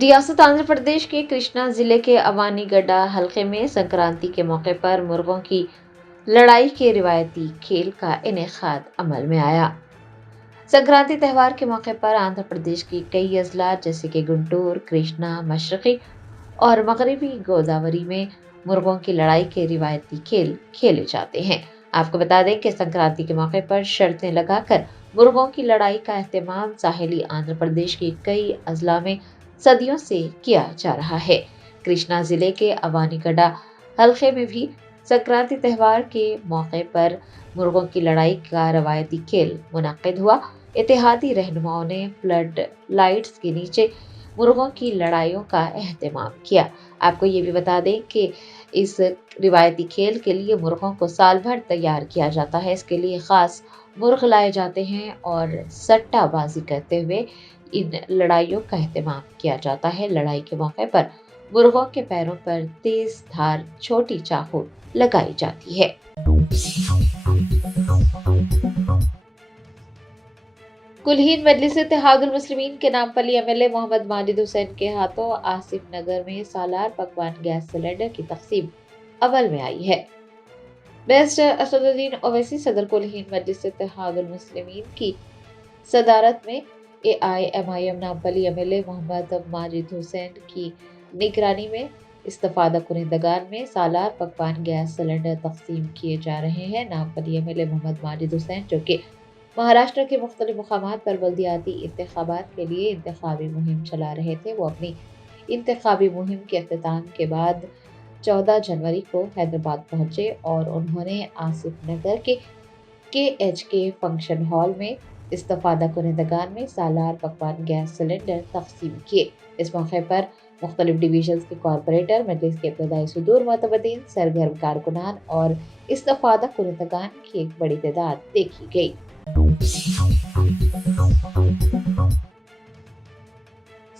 ریاست آندھرا پردیش کے کرشنا ضلع کے اوانی گڈا حلقے میں سنکرانتی کے موقع پر مرغوں کی لڑائی کے روایتی کھیل کا انعقاد عمل میں آیا۔ سنکرانتی تہوار کے موقع پر آندھرا پردیش کی کئی اضلاع جیسے کہ گنٹور، کرشنا، مشرقی اور مغربی گوداوری میں مرغوں کی لڑائی کے روایتی کھیل کھیلے جاتے ہیں۔ آپ کو بتا دیں کہ سنکرانتی کے موقع پر شرطیں لگا کر مرغوں کی لڑائی کا اہتمام ساحلی آندھرا پردیش کی کئی اضلاع میں صدیوں سے کیا جا رہا ہے۔ کرشنا ضلع کے اوانی گڈا حلقے میں بھی سنکرانتی تہوار کے موقع پر مرغوں کی لڑائی کا روایتی کھیل منعقد ہوا۔ اتحادی رہنماؤں نے فلڈ لائٹس کے نیچے مرغوں کی لڑائیوں کا اہتمام کیا۔ آپ کو یہ بھی بتا دیں کہ اس روایتی کھیل کے لیے مرغوں کو سال بھر تیار کیا جاتا ہے۔ اس کے لیے خاص مرغ لائے جاتے ہیں اور سٹہ بازی کرتے ہوئے ان لڑائیوں کا اہتمام کیا جاتا ہے۔ لڑائی کے موقع پر مرغوں کے پیروں پر تیز دھار چھوٹی چاقو لگائی جاتی ہے۔ کل ہند مجلس اتحاد المسلمین کے نامپلی MLA محمد ماجد حسین کے ہاتھوں آصف نگر میں سالار پکوان گیس سلنڈر کی تقسیم عمل میں آئی ہے۔ بیرسٹر اسد الدین اویسی صدر کل ہند مجلس اتحاد المسلمین کی صدارت میں AIMIM نامپلی MLA محمد ماجد حسین کی نگرانی میں استفادہ کنندگان میں سالار پکوان گیس سلنڈر تقسیم کیے جا رہے ہیں۔ نامپلی MLA محمد ماجد حسین جو کہ مہاراشٹر کے مختلف مقامات پر بلدیاتی انتخابات کے لیے انتخابی مہم چلا رہے تھے، وہ اپنی انتخابی مہم کے اختتام کے بعد 14 جنوری کو حیدرآباد پہنچے اور انہوں نے آصف نگر کے KHK فنکشن ہال میں استفادہ کنندگان میں سالار پکوان گیس سلنڈر تقسیم کیے۔ اس موقع پر مختلف ڈویژنز کے کارپوریٹر، مجلس کے ابتدائی صدور معتمدین، سرگرم کارکنان اور استفادہ کنندگان کی ایک بڑی تعداد دیکھی گئی۔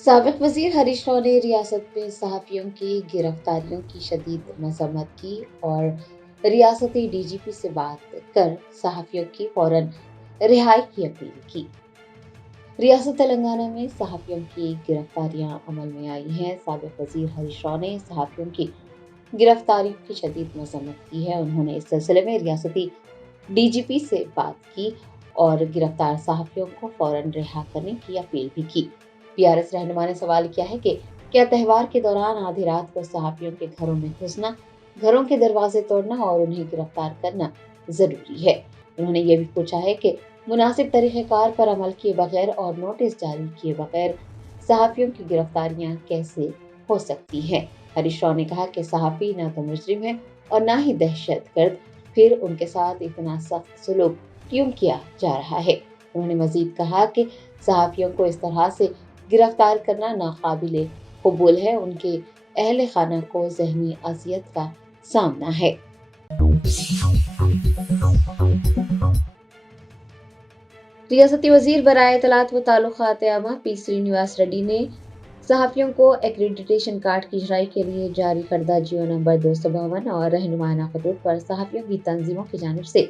سابق وزیر ہریش راؤ نے ریاست میں صحافیوں کی گرفتاریوں کی شدید مذمت کی اور ریاستی DGP سے بات کر صحافیوں کی فوراً رہائی کی اپیل کی۔ ریاست تلنگانہ میں صحافیوں کی گرفتاریاں عمل میں آئی ہیں۔ سابق وزیر ہریش راؤ نے صحافیوں کی گرفتاریوں کی شدید مذمت کی ہے۔ انہوں نے اس سلسلے میں ریاستی DGP سے بات کی اور گرفتار صحافیوں کو فوراً رہا کرنے کی اپیل بھی کی۔ PRS رہنما نے سوال کیا ہے کہ کیا تہوار کے دوران آدھی رات کو صحافیوں کے گھروں میں گھسنا، گھروں کے دروازے توڑنا اور انہیں گرفتار کرنا ضروری ہے۔ انہوں نے یہ بھی پوچھا ہے کہ مناسب طریقہ کار پر عمل کیے بغیر اور نوٹس جاری کیے بغیر صحافیوں کی گرفتاریاں کیسے ہو سکتی ہیں۔ ہریش راؤ نے کہا کہ صحافی نہ تو مجرم ہے اور نہ ہی دہشت گرد، پھر ان کے ساتھ اتنا سخت سلوک کیوں کیا جا رہا ہے۔ انہوں نے مزید کہا کہ صحافیوں کو اس طرح سے گرفتار کرنا ناقابل قبول ہے، ان کے اہل خانہ کو ذہنی اذیت کا سامنا ہے۔ ریاستی وزیر برائے اطلاعات و تعلقات عامہ P سرینواس ریڈی نے صحافیوں کو ایکریڈیٹیشن کارڈ کی اجرائی کے لیے جاری کردہ جیو نمبر 252 اور رہنمانہ خطوط پر صحافیوں کی تنظیموں کی جانب سے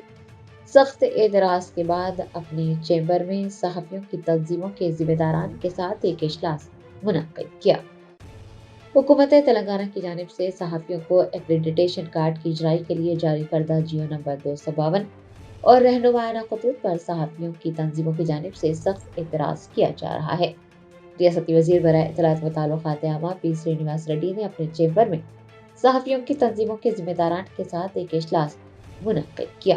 سخت اعتراض کے بعد اپنے چیمبر میں صحافیوں کی تنظیموں کے ذمہ داران کے ساتھ ایک اجلاس منعقد کیا۔ حکومت تلنگانہ کی جانب سے صحافیوں کو ایکریڈیٹیشن کارڈ کی اجرائی کے لیے جاری کردہ جیو نمبر 252 اور رہنمانہ خطوط پر صحافیوں کی تنظیموں کی جانب سے سخت اعتراض کیا جا رہا ہے۔ ریاستی وزیر برائے اطلاعات و تعلقات عامہ P سرینواس ریڈی نے اپنے چیمبر میں صحافیوں کی تنظیموں کے ذمہ داران کے ساتھ ایک اجلاس منعقد کیا،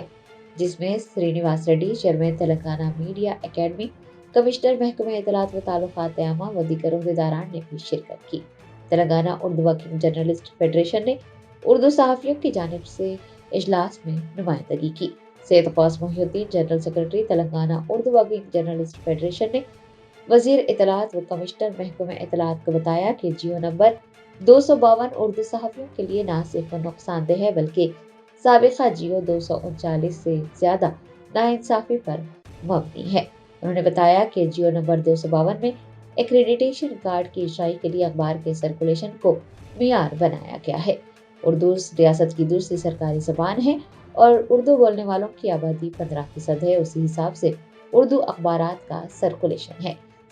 جس میں Srinivas ready, chairman Telangana media academy, commissioner محکمہ اطلاعات و تعلقات عامہ و دیگر عہدیداران نے بھی شرکت کی۔ Telangana Urdu working journalist federation نے اردو صحافیوں کی جانب سے اجلاس میں نمائندگی کی۔ سید غوث محی الدین، general secretary Telangana Urdu working journalist federation نے وزیر اطلاعات و کمشنر محکمہ اطلاعات کو بتایا کہ جیو نمبر 252 اردو صحافیوں کے لیے نہ صرف نقصان دہ ہے بلکہ سابقہ جیو 239 سے زیادہ ناانصافی پر مبنی ہے۔ انہوں نے بتایا کہ جیو نمبر 252 میں ایکریڈیٹیشن کارڈ کی اجرائی کے لیے اخبار کے سرکولیشن کو معیار بنایا گیا ہے۔ اردو ریاست کی دوسری سرکاری زبان ہے اور اردو بولنے والوں کی آبادی 15% ہے، اسی حساب سے اردو اخبارات کا سرکولیشن ہے۔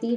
3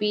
P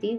3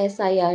SIR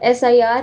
SIR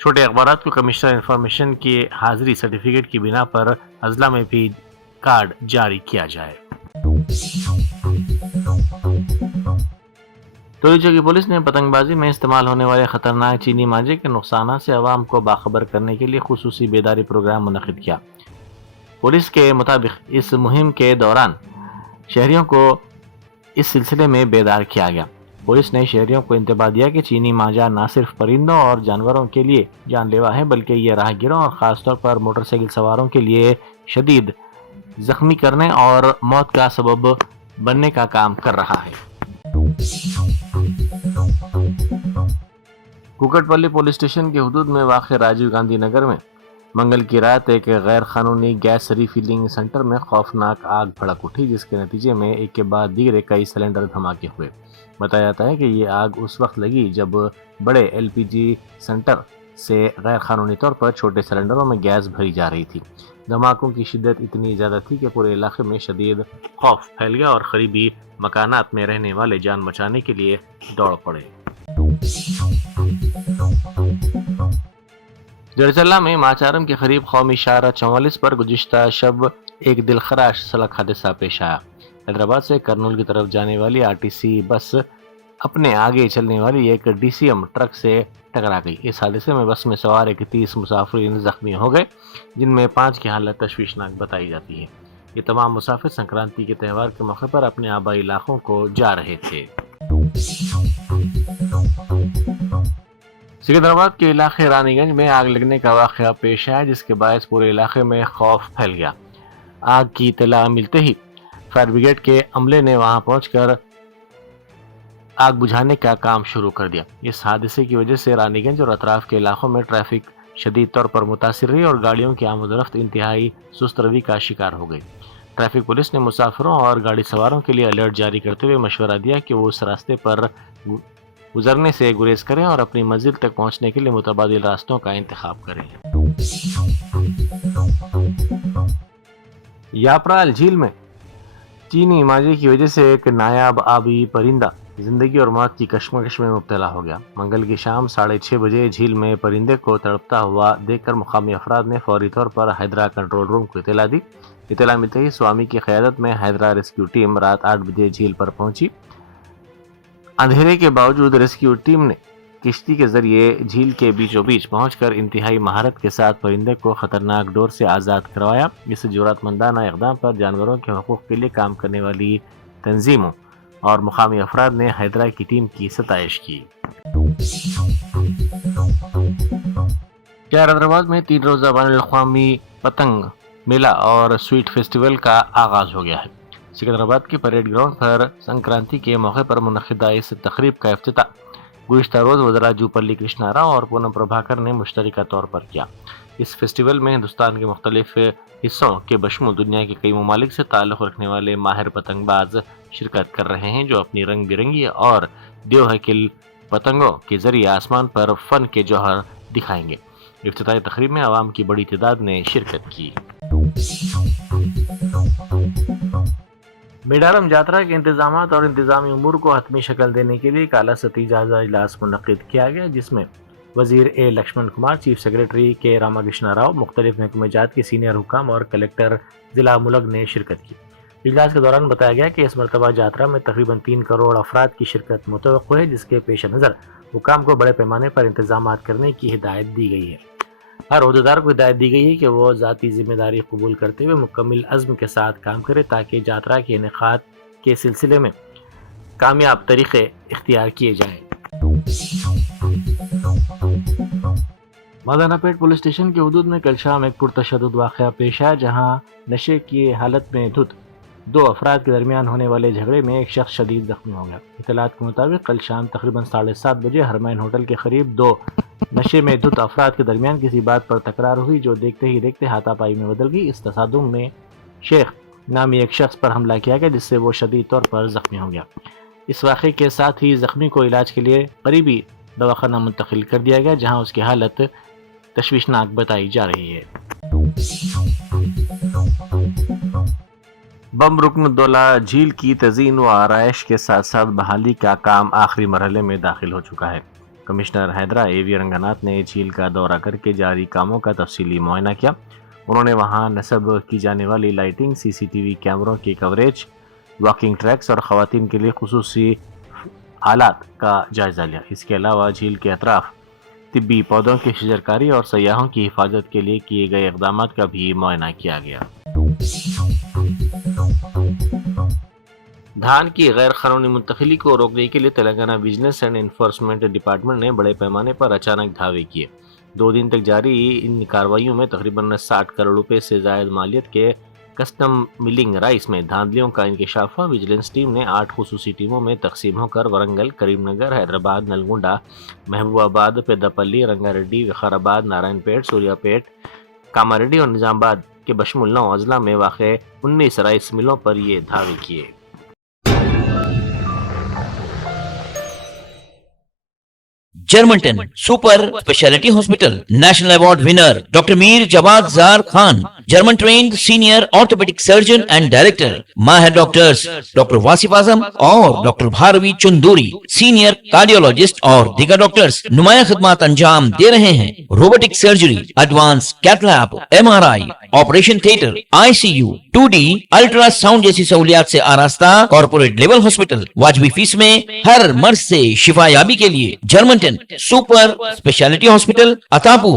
چھوٹے اخبارات کو کمشنر انفارمیشن کی حاضری سرٹیفکیٹ کی بنا پر اضلاع میں بھی کارڈ جاری کیا جائے۔ توریچہ کی پولیس نے پتنگ بازی میں استعمال ہونے والے خطرناک چینی مانجھے کے نقصانات سے عوام کو باخبر کرنے کے لیے خصوصی بیداری پروگرام منعقد کیا۔ پولیس کے مطابق اس مہم کے دوران شہریوں کو اس سلسلے میں بیدار کیا گیا۔ پولیس نے شہریوں کو انتباہ دیا کہ چینی مانجھا نہ صرف پرندوں اور جانوروں کے لیے جان لیوا ہے بلکہ یہ راہگیروں اور خاص طور پر موٹر سائیکل سواروں کے لیے شدید زخمی کرنے اور موت کا سبب بننے کا کام کر رہا ہے۔ کوکٹ پلی پولیس اسٹیشن کے حدود میں واقع راجیو گاندھی نگر میں منگل کی رات ایک غیر قانونی گیس ری فلنگ سینٹر میں خوفناک آگ بھڑک اٹھی، جس کے نتیجے میں ایک کے بعد دیگر کئی سلنڈر دھماکے ہوئے۔ بتایا جاتا ہے کہ یہ آگ اس وقت لگی جب بڑے ایل پی جی سینٹر سے غیر قانونی طور پر چھوٹے سلنڈروں میں گیس بھری جا رہی تھی۔ دھماکوں کی شدت اتنی زیادہ تھی کہ پورے علاقے میں شدید خوف پھیل گیا اور قریبی مکانات میں رہنے والے جان بچانے کے لیے دوڑ پڑے۔ جڑچلہ میں ماچارم کے قریب قومی شاہراہ 44 پر گزشتہ شب ایک دلخراش سڑک حادثہ پیش آیا۔ حیدرآباد سے کرنول کی طرف جانے والی RTC بس اپنے آگے چلنے والی ایک DCM ٹرک سے ٹکرا گئی۔ اس حادثے میں بس میں سوار 31 مسافرین زخمی ہو گئے، جن میں 5 کی حالت تشویشناک بتائی جاتی ہے۔ یہ تمام مسافر سنکرانتی کے تہوار کے موقع پر اپنے آبائی علاقوں کو جا رہے تھے۔ سکندرآباد کے علاقے رانی گنج میں آگ لگنے کا واقعہ پیش آیا، جس کے باعث پورے علاقے میں خوف پھیل گیا۔ آگ کی اطلاع ملتے ہی فائر بریگیڈ کے عملے نے وہاں پہنچ کر آگ بجھانے کا کام شروع کر دیا۔ اس حادثے کی وجہ سے رانی گنج اور اطراف کے علاقوں میں ٹریفک شدید طور پر متاثر رہی اور گاڑیوں کی آمد و رفت انتہائی سست روی کا شکار ہو گئی۔ ٹریفک پولیس نے مسافروں اور گاڑی سواروں کے لیے الرٹ جاری کرتے ہوئے مشورہ دیا کہ وہ اس راستے پر گزرنے سے گریز کریں اور اپنی منزل تک پہنچنے کے لیے متبادل راستوں کا انتخاب کریں۔ یاپرال جھیل میں چینی مانجھے کی وجہ سے ایک نایاب آبی پرندہ زندگی اور موت کی کشمکش میں مبتلا ہو گیا۔ منگل کی شام 6:30 بجے جھیل میں پرندے کو تڑپتا ہوا دیکھ کر مقامی افراد نے فوری طور پر ہیدرا کنٹرول روم کو اطلاع دی۔ اطلاع ملتے ہی سوامی کی قیادت میں ہیدرا ریسکیو ٹیم رات 8 بجے جھیل پر پہنچی۔ اندھیرے کے باوجود ریسکیو ٹیم نے کشتی کے ذریعے جھیل کے بیچوں بیچ پہنچ کر انتہائی مہارت کے ساتھ پرندے کو خطرناک ڈور سے آزاد کروایا۔ اس جرات مندانہ اقدام پر جانوروں کے حقوق کے لیے کام کرنے والی تنظیموں اور مقامی افراد نے ہیدرا کی ٹیم کی ستائش کی۔ حیدرآباد میں 3 روزہ بین الاقوامی پتنگ میلہ اور سویٹ فیسٹیول کا آغاز ہو گیا ہے۔ سکندرآباد کے پریڈ گراؤنڈ پر سنکرانتی کے موقع پر منعقدہ اس تقریب کا افتتاح گزشتہ روز وزراء جوپلی کرشنا راؤ اور پونم پربھاکر نے مشترکہ طور پر کیا۔ اس فیسٹیول میں ہندوستان کے مختلف حصوں کے بشمول دنیا کے کئی ممالک سے تعلق رکھنے والے ماہر پتنگ باز شرکت کر رہے ہیں، جو اپنی رنگ برنگی اور دیو ہیکل پتنگوں کے ذریعے آسمان پر فن کے جوہر دکھائیں گے۔ افتتاحی تقریب میں عوام کی بڑی تعداد نے شرکت کی۔ میڈارم جاترا کے انتظامات اور انتظامی امور کو حتمی شکل دینے کے لیے کالا سطحی جائزہ اجلاس منعقد کیا گیا، جس میں وزیر لکشمن کمار، چیف سیکریٹری کے راما کرشنا راؤ، مختلف محکمہ جات کے سینئر حکام اور کلکٹر ضلع ملک نے شرکت کی۔ اجلاس کے دوران بتایا گیا کہ اس مرتبہ جاترا میں تقریباً 3 کروڑ افراد کی شرکت متوقع ہے، جس کے پیش نظر حکام کو بڑے پیمانے پر انتظامات کرنے کی ہدایت دی گئی ہے۔ ہر عہدیدار کو ہدایت دی گئی ہے کہ وہ ذاتی ذمہ داری قبول کرتے ہوئے مکمل عزم کے ساتھ کام کرے تاکہ جاترا کے انعقاد کے سلسلے میں کامیاب طریقے اختیار کیے جائیں۔ مادانہ پیٹ پولیس اسٹیشن کے حدود میں کل شام ایک پرتشدد واقعہ پیش آیا، جہاں نشے کی حالت میں دھت 2 افراد کے درمیان ہونے والے جھگڑے میں ایک شخص شدید زخمی ہو گیا۔ اطلاعات کے مطابق کل شام تقریباً 7:30 بجے ہرمین ہوٹل کے قریب 2 نشے میں دھت افراد کے درمیان کسی بات پر تکرار ہوئی، جو دیکھتے ہی دیکھتے ہاتھا پائی میں بدل گئی۔ اس تصادم میں شیخ نامی ایک شخص پر حملہ کیا گیا، جس سے وہ شدید طور پر زخمی ہو گیا۔ اس واقعے کے ساتھ ہی زخمی کو علاج کے لیے قریبی دواخانہ منتقل کر دیا گیا، جہاں اس کی حالت تشویشناک بتائی جا رہی ہے۔ بم رکن دولہ جھیل کی تزئین و آرائش کے ساتھ ساتھ بحالی کا کام آخری مرحلے میں داخل ہو چکا ہے۔ کمشنر حیدرہ اے وی رنگناتھ نے جھیل کا دورہ کر کے جاری کاموں کا تفصیلی معائنہ کیا۔ انہوں نے وہاں نصب کی جانے والی لائٹنگ، سی سی ٹی وی کیمروں کی کوریج، واکنگ ٹریکس اور خواتین کے لیے خصوصی آلات کا جائزہ لیا۔ اس کے علاوہ جھیل کے اطراف طبی پودوں کی شجرکاری اور سیاحوں کی حفاظت کے لیے کیے گئے اقدامات کا بھی معائنہ کیا گیا۔ دھان کی غیر قانونی منتقلی کو روکنے کے لیے Telangana business and enforcement department نے بڑے پیمانے پر اچانک دھاوے کیے۔ 2 دن تک جاری ان کارروائیوں میں تقریباً 60 کروڑ روپے سے زائد مالیت کے کسٹم ملنگ رائس میں دھاندلیوں کا انکشاف ہوا۔ وجیلنس ٹیم نے 8 خصوصی ٹیموں میں تقسیم ہو کر ورنگل، کریم نگر، حیدرآباد، نلگونڈا، محبوب آباد، پیداپلی، رنگا ریڈی، وقار نارائن پیٹ، سوریا پیٹ، کاماریڈی اور نظام آباد کے بشمول 9 اضلاع میں واقع 19 رائس ملوں پر یہ دھاوے کیے۔ Germanten super speciality hospital national award winner doctor Mir Jawad Zar Khan, German trained senior orthopaedic surgeon and director, ماہر ڈاکٹرز ڈاکٹر واصف اعظم اور doctor Bharavi Chanduri, senior cardiologist اور دیگر ڈاکٹرز نمایاں خدمات انجام دے رہے ہیں۔ Robotic surgery, advance cath lab, MRI، operation theatre, ICU، 2D ultrasound جیسی سہولیات سے آراستہ کارپوریٹ لیول ہاسپٹل، واجبی فیس میں ہر مرض سے شفا یابی کے لیے جرمنٹن سپر اسپیشلٹی ہاسپٹل، عطاپور۔